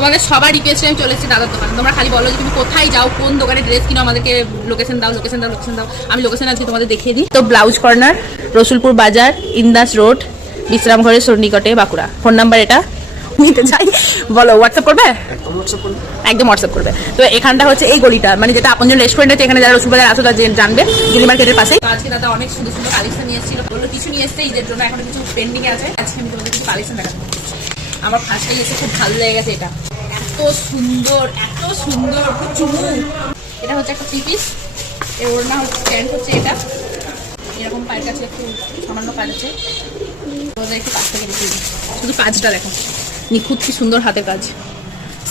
তোমাদের সবার রিকোয়েস্টে আমি চলে এসেছি দাদার দোকানে। তোমরা খালি বলো যে তুমি কোথায় যাও, কোন দোকানে ড্রেস কিনো, আমাদেরকে লোকেশন দাও। আমি লোকেশন আজকে তোমাদের দেখিয়ে দিই। তো ব্লাউজ কর্নার, রসুলপুর বাজার, ইন্দাস রোড, বিশ্রামঘরের সন্নিকটে, বাঁকুড়া। ফোন নাম্বার এটা নিতে চাই, বলো। হোয়াটসঅ্যাপ করবে? একদম হোয়াটসঅ্যাপ করবে। তো এখানটা হচ্ছে এই গলিটা, মানে যেটা আপনজন রেস্টুরেন্ট আছে, এখানে যারা রসুল বাজার আসো তারা জানবে, জুলি মার্কেটের পাশে। আজকে দাদা অনেক সুন্দর সুন্দর কালেকশন নিয়ে এসেছিল, বললো কিছু নিয়ে এসছে ঈদের জন্য, এখন কিছু পেন্ডিং আছে। আজকে আমি তোমাদের কিছু কালেকশন দেখাবো। আমার ফার্স্টে এসে খুব ভালো লেগে গেছে এটা, এত সুন্দর খুব চুমু। এটা হচ্ছে একটা থ্রি পিস, এর ওড়না হচ্ছে, প্যান্ট হচ্ছে এটা এরকম, পায়ের কাছে একটু সামান্য কাজ আছে। তোমাদের একটু কাজ থেকে দেখে দিই, শুধু কাজটা দেখো, নিখুঁত কি সুন্দর হাতের কাজ।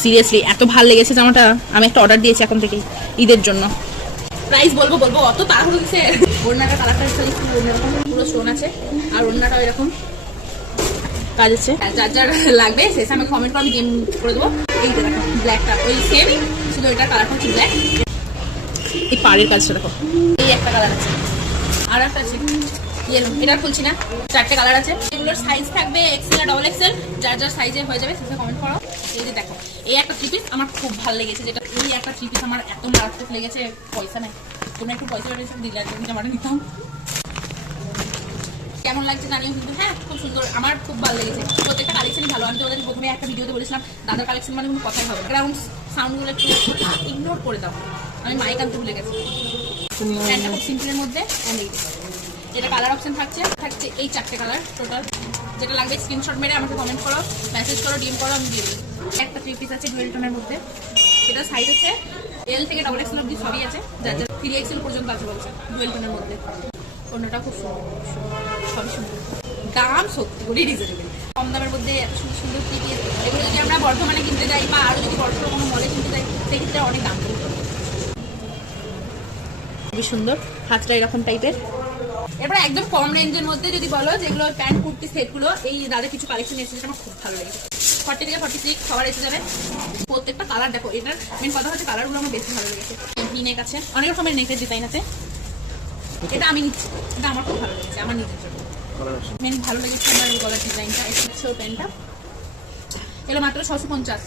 সিরিয়াসলি এত ভালো লেগেছে জামাটা, আমি একটা অর্ডার দিয়েছি এখন থেকে ঈদের জন্য। প্রাইস বলবো অত তাড়াহুড়ো দিচ্ছে। ওড়নাটা কালারটা এরকম পুরো স্টোন আছে, আর ওড়নাটাও এরকম কাজ আছে। যার যার লাগবে শেষে আমাকে কমেন্ট করে আমি গেম করে দেবো। এই যে দেখো ব্ল্যাকটা ওই সেম, শুধু এটার কালারটা হচ্ছে ব্ল্যাক। এই পাড়ের কাজটা দেখো, এই একটা কালার আছে, আর একটা আছে ইয়েলো, এটা খুলছি না। 4টে কালার আছে, এগুলোর সাইজ থাকবে এক্সেল আর ডবল এক্সেল, যার যার সাইজে হয়ে যাবে সেটা কমেন্ট করো। এই যে দেখো এই একটা থ্রি পিস আমার খুব ভালো লেগেছে, যেটা এই একটা থ্রি পিস আমার এত মারাত্মক লেগেছে। পয়সা নেই, তোমরা একটু পয়সা দিলে আর জামাটা নিতাম। কেমন লাগছে জানিও কিন্তু। হ্যাঁ খুব সুন্দর, আমার খুব ভালো লেগেছে। প্রত্যেকটা কালেকশনই ভালো। আমি তোমাদের প্রথমে একটা ভিডিওতে বলেছিলাম দাদার কালেকশন মানে কোনো কথাই হবে না, গ্রাউন্ড সাউন্ডগুলো একটু ইগনোর করে দাও। আমি মাইক আনতে ভুলে গেছি। প্যান্টটা খুব সিম্পলের মধ্যে, এটা কালার অপশন থাকছে এই 4টে কালার টোটাল। যেটা লাগবে স্ক্রিনশট মেরে আমাকে কমেন্ট করো, মেসেজ করো, ডিএম করো, আমি দিয়ে দেবো। একটা থ্রি পিস আছে ডুয়েল টোনের মধ্যে, এটা সাইজ আছে এল থেকে ডবল এক্সেল অব্দি সবই আছে, যার যার 3XL পর্যন্ত আছে বলছে ডুয়েল টোনের মধ্যে। অন্যটা খুব সুন্দর, সবই সুন্দর, দাম সত্যি করে রিজনেবল, কম দামের মধ্যে এত সুন্দর সুন্দর থ্রি পিস। এগুলো যদি আমরা বর্ধমানে কিনতে যাই বা আরও যদি বড় কোনো মলে কিনতে যাই সেক্ষেত্রে অনেক দাম পড়বে। খুবই সুন্দর, হাতটা এরকম টাইপের। এরপর একদম কম রেঞ্জের মধ্যে যদি বলো, যেগুলো প্যান্ট কুর্তি সেটগুলো, এই দাদা কিছু কালেকশন এসেছে আমার খুব ভালো লেগেছে। 40 থেকে 46 সবার এসে যাবে। প্রত্যেকটা কালার দেখো, এটার মেন কথা হচ্ছে কালারগুলো আমার বেশি ভালো লেগেছে। নেক আছে, অনেক রকমের নেকের ডিজাইন আছে। এটা আমি নিচ্ছি, এটা আমার খুব ভালো লেগেছে আমার নিজের জন্য। মেন ভালো লেগেছে আমার এই গলার ডিজাইনটা। এটা হচ্ছে প্যান্টটা, এগুলো মাত্র 650।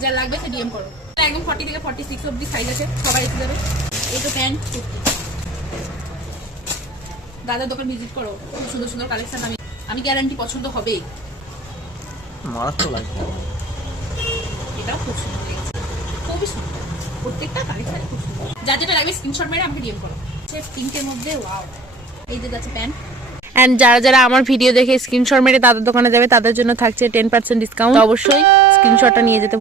যার লাগবে সে ডিএম করো। একদম 40 থেকে 46 অব্দি সাইজ আছে, সবাই এসে যাবে। এই তো প্যান্ট কুর্তি, দাদার দোকান ভিজিট করো, খুব সুন্দর সুন্দর কালেকশন। আমি গ্যারান্টি পছন্দ হবেই। এটাও খুব সুন্দর লেগেছে, খুবই সুন্দর, প্রত্যেকটা কালেকশন খুব সুন্দর। যার যেটা লাগবে স্ক্রিনশট মেরে আমাকে ডিএম করো। পিঙ্কের মধ্যে ওয়াও, এই যে যাচ্ছে প্যান্ট। এন্ড যারা যারা আমার ভিডিও দেখে স্ক্রিনশট মেরে দাদার দোকানে যাবে তাদের জন্য থাকছে 10% ডিসকাউন্ট। অবশ্যই স্ক্রিনশটটা নিয়ে যেতে